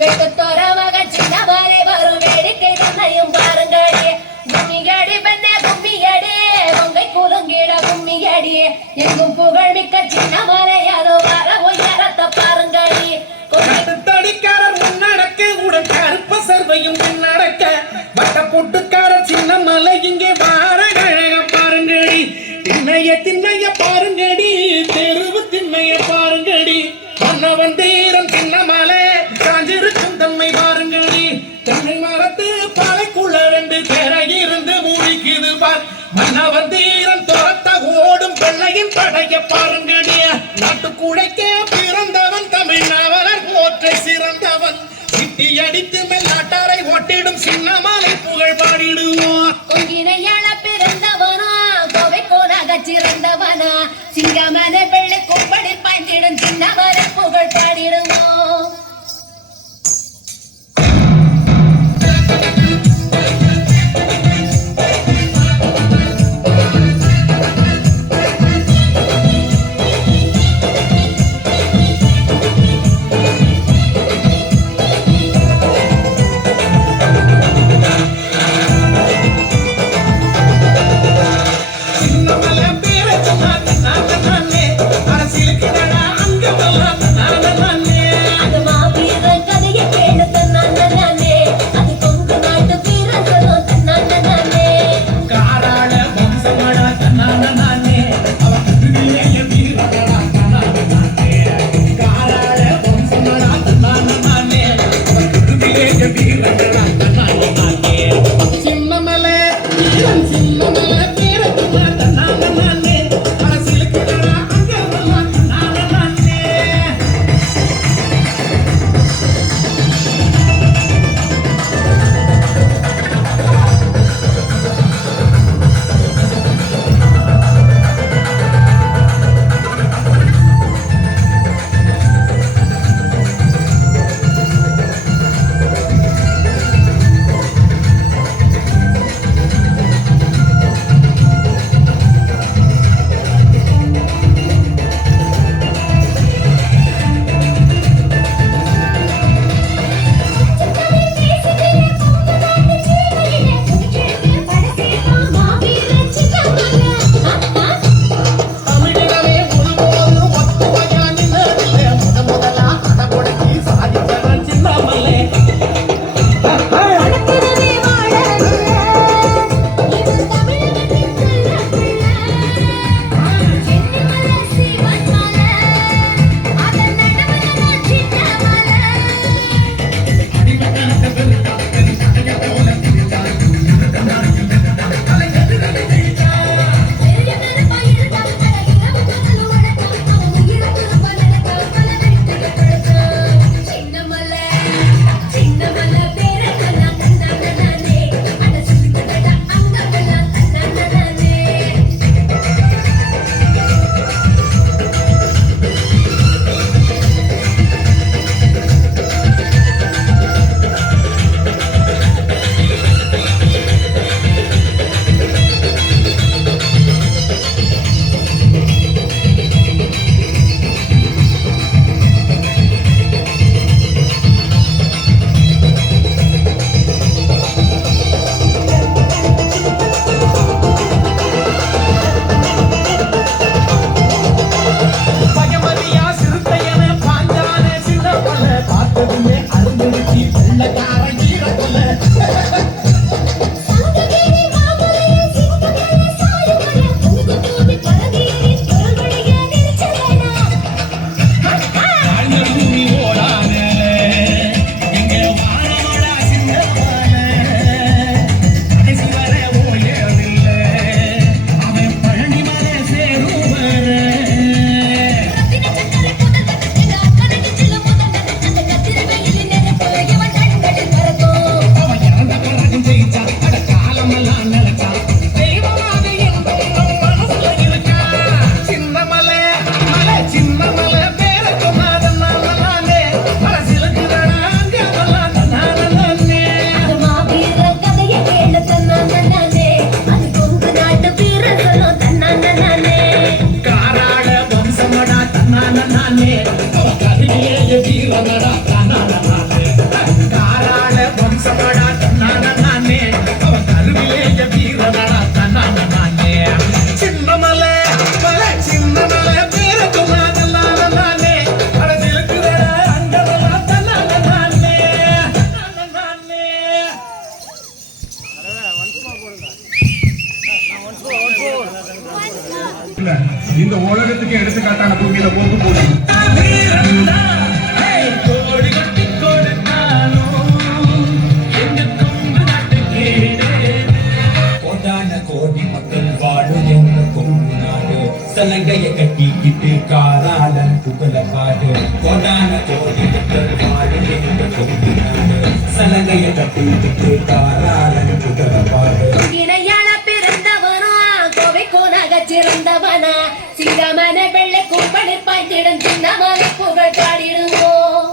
வெட்டுத்தோர மகன் சின்ன மாலை வரும் வேடிக்கை தன்னையும் பாருங்கடி கும்மியடி பெண்ணே கும்மியடி உங்கை குலுங்கிட கும்மியடி எங்கும் புகழ் மிக்க சின்ன மாலை அதோ வர உயரத்தை பாருங்கடி தடிக்காரர் முன்னடக்க உடன் கருப்ப சர்வையும் முன்னடக்க வட்ட பொட்டுக்காரர் சின்ன மலை இங்கே வார கழக பாருங்கடி திண்ணைய பாருங்கடி தெருவு திண்ணைய பாருங்கடி மன்னவன் தீரம் சின்ன மலை காஞ்சிருக்கும் தம்மை பாருங்கடி தென்னை மரத்து பாலைக்குள்ள ரெண்டு பேரை இருந்து மூழ்கிது பார் மன்னவன் தீரம் துரத்த ஓடும் வெள்ளையின் படைய பாருங்கடி நாட்டுக்குழைக்க பிறந்தவன் தமிழ்நாவலர் போற்றை சிறந்தவன் சிட்டி அடித்து மெல்லாட்டாரை ஓட்டிடும் சின்னமலை புகழ் பாடிடுவோம் கொங்கினையாள பிறந்தவனா கோவை கோனாக சிறந்தவனா சிங்கமன வெள்ளை கொம்படி பாய்ந்திடும் சின்னமலை புகழ் பாடிடுவோம் நானே கருகிலே வீரனடா நானே இணையாள பிறந்தவனா கோவை கோனாக சிறந்தவனா சிங்கமன வெள்ளை கூப்பனில் பாய்ந்திடும் சின்னமலை புகழ் பாடிடுவோம்.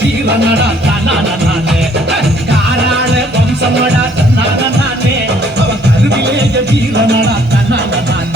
வீரனடா தன்னானே காராள வம்சமடா தன்னானே அவன் கருவிலேய வீரனடா தன்னானே